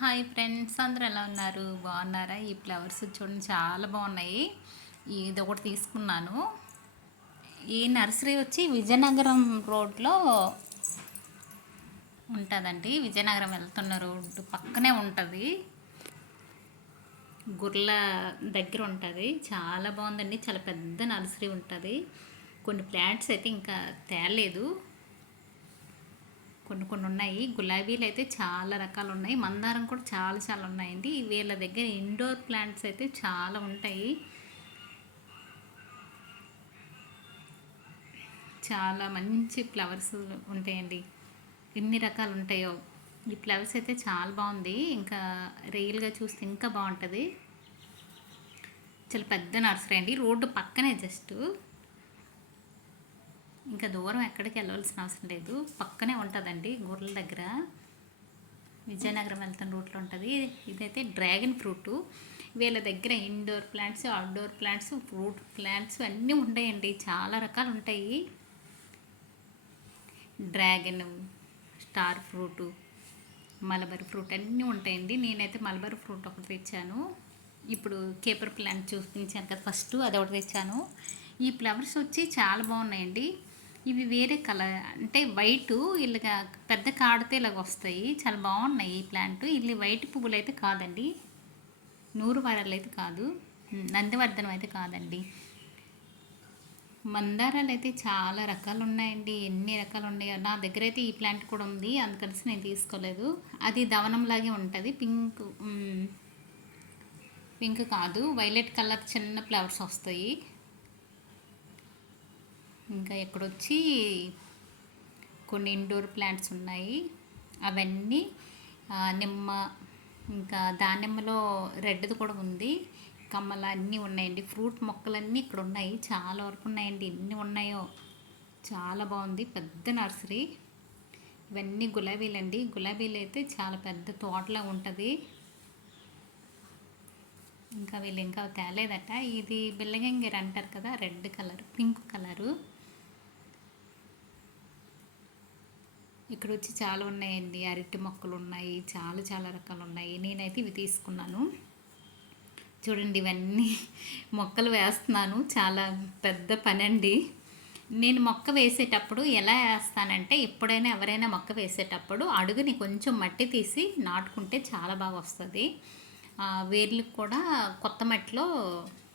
Hi friends అందరూ ఎలా ఉన్నారు? బాగున్నారా? ఈ ఫ్లవర్స్ చూడండి చాలా బాగున్నాయి. ఇది ఒకటి తీసుకున్నాను. ఈ నర్సరీ వచ్చి విజయనగరం రోడ్లో ఉంటుందండి. విజయనగరం వెళ్తున్న రోడ్డు పక్కనే ఉంటుంది. గుర్ల దగ్గర ఉంటుంది. చాలా బాగుందండి. చాలా పెద్ద నర్సరీ ఉంటుంది. కొన్ని ప్లాంట్స్ అయితే ఇంకా తేలేదు. కొన్ని కొన్ని ఉన్నాయి. గులాబీలు అయితే చాలా రకాలు ఉన్నాయి మందారం కూడా చాలా చాలా ఉన్నాయండి. వీళ్ళ దగ్గర ఇండోర్ ప్లాంట్స్ అయితే చాలా ఉంటాయి. చాలా మంచి ఫ్లవర్స్ ఉంటాయండి. ఎన్ని రకాలు ఉంటాయో. ఈ ఫ్లవర్స్ అయితే చాలా బాగుంది. ఇంకా రియల్గా చూస్తే ఇంకా బాగుంటుంది. చాలా పెద్ద నర్సరీ అండి. రోడ్డు పక్కనే జస్ట్. ఇంకా దూరం ఎక్కడికి వెళ్ళవలసిన అవసరం లేదు. పక్కనే ఉంటుందండి గొర్రెల దగ్గర. విజయనగరం వెళ్తున్న రూట్లో ఉంటుంది. ఇదైతే డ్రాగన్ ఫ్రూట్. వీళ్ళ దగ్గర indoor plants outdoor plants fruit plants అన్నీ ఉంటాయండి చాలా రకాలు ఉంటాయి. Dragon star fruit mulberry fruit అన్నీ ఉంటాయండి. నేనైతే మలబరి ఫ్రూట్ ఒకటి తెచ్చాను. ఇప్పుడు కేపర్ ప్లాంట్ చూపించాను కదా ఫస్ట్ అది ఒకటి తెచ్చాను. ఈ ఫ్లవర్స్ వచ్చి చాలా బాగున్నాయండి. ఇవి వేరే కలర్. అంటే వైట్ ఇలాగా పెద్ద కాడితే ఇలాగ వస్తాయి. చాలా బాగున్నాయి ఈ ప్లాంట్. ఇల్లు వైట్ పువ్వులు అయితే కాదండి. నూరు వారాలు అయితే కాదు. నందివర్ధనం అయితే కాదండి. మందారాలు అయితే చాలా రకాలు ఉన్నాయండి. ఎన్ని రకాలు ఉన్నాయో. నా దగ్గర అయితే ఈ ప్లాంట్ కూడా ఉంది. అందుకని నేను తీసుకోలేదు. అది దవనంలాగే ఉంటుంది. పింక్ పింక్ కాదు. వైలెట్ కలర్ చిన్న ఫ్లవర్స్ వస్తాయి. ఇంకా ఎక్కడొచ్చి కొన్ని ఇండోర్ ప్లాంట్స్ ఉన్నాయి. అవన్నీ నిమ్మ ఇంకా దానిమ్మలో రెడ్ది కూడా ఉంది. కమ్మల అన్నీ ఉన్నాయండి. ఫ్రూట్ మొక్కలన్నీ ఇక్కడ ఉన్నాయి చాలా వరకు ఉన్నాయండి. ఎన్ని ఉన్నాయో. చాలా బాగుంది. పెద్ద నర్సరీ. ఇవన్నీ గులాబీలండి. గులాబీలు అయితే చాలా పెద్ద తోటలా ఉంటుంది. ఇంకా వీళ్ళు ఇంకా తేలేదట. ఇది బిల్లగంగిర్ అంటారు కదా రెడ్ కలర్ పింక్ కలరు. ఇక్కడ వచ్చి చాలా ఉన్నాయండి. అరటి మొక్కలు ఉన్నాయి చాలా చాలా రకాలు ఉన్నాయి నేనైతే ఇవి తీసుకున్నాను. చూడండి ఇవన్నీ. మొక్కలు వేస్తున్నాను. చాలా పెద్ద పని అండి నేను మొక్క వేసేటప్పుడు ఎలా వేస్తానంటే ఎప్పుడైనా ఎవరైనా మొక్క వేసేటప్పుడు అడుగుని కొంచెం మట్టి తీసి నాటుకుంటే చాలా బాగా వస్తుంది. వేర్లు కూడా కొత్త మట్టిలో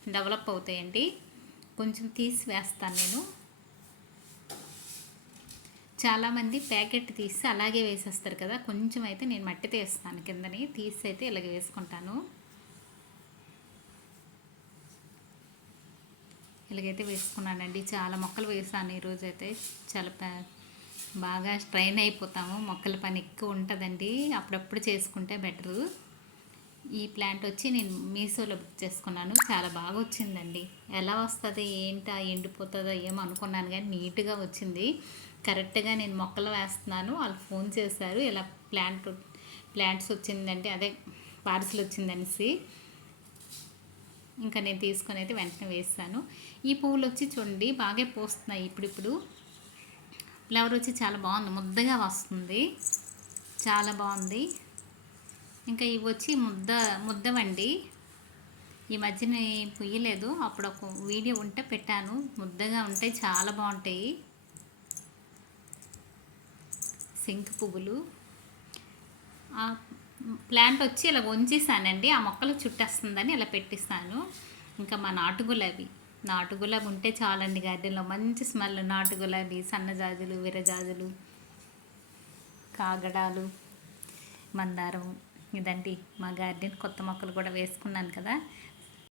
డెవలప్ అవుతాయండి. కొంచెం తీసి వేస్తాను నేను. చాలామంది ప్యాకెట్ తీసి అలాగే వేసేస్తారు కదా కొంచెం అయితే నేను మట్టి తీస్తాను కిందని తీసి అయితే ఇలాగ వేసుకుంటాను. ఇలాగైతే వేసుకున్నానండి చాలా మొక్కలు వేసాను ఈరోజు అయితే చాలా బాగా స్ట్రైన్ అయిపోతాము మొక్కల పని ఎక్కువ ఉంటుందండి అప్పుడప్పుడు చేసుకుంటే బెటరు. ఈ ప్లాంట్ వచ్చి నేను మీషోలో బుక్ చేసుకున్నాను చాలా బాగా వచ్చిందండి. ఎలా వస్తుంది ఏంటా ఎండిపోతుందో ఏమో అనుకున్నాను కానీ నీట్గా వచ్చింది. కరెక్ట్గా నేను మొక్కలు వేస్తున్నాను. వాళ్ళు ఫోన్ చేశారు. ఇలా ప్లాంట్ ప్లాంట్స్ వచ్చిందంటే అదే పార్సిల్ వచ్చిందనేసి ఇంకా నేను తీసుకొని అయితే వెంటనే వేస్తాను ఈ పువ్వులు వచ్చి చూడండి బాగా పోస్తున్నాయి ఇప్పుడిప్పుడు. ఫ్లవర్ వచ్చి చాలా బాగుంది. ముద్దగా వస్తుంది. చాలా బాగుంది. ఇంకా ఇవి వచ్చి ముద్ద ముద్దవండి. ఈ మధ్యన పుయ్యలేదు. అప్పుడు ఒక వీడియో ఉంటే పెట్టాను. ముద్దగా ఉంటే చాలా బాగుంటాయి. సింక్ పువ్వులు. ఆ ప్లాంట్ వచ్చి ఇలా వంచేసానండి. ఆ మొక్కలు చుట్టేస్తుందని ఇలా పెట్టిస్తాను. ఇంకా మా నాటు గులాబీ. నాటు గులాబీ ఉంటే చాలండి గార్డెన్లో. మంచి స్మెల్. నాటు గులాబీ సన్నజాజులు విరజాజులు కాగడాలు మందారం ఇదండి మా గార్డెన్ కొత్త మొక్కలు కూడా వేసుకున్నాను కదా.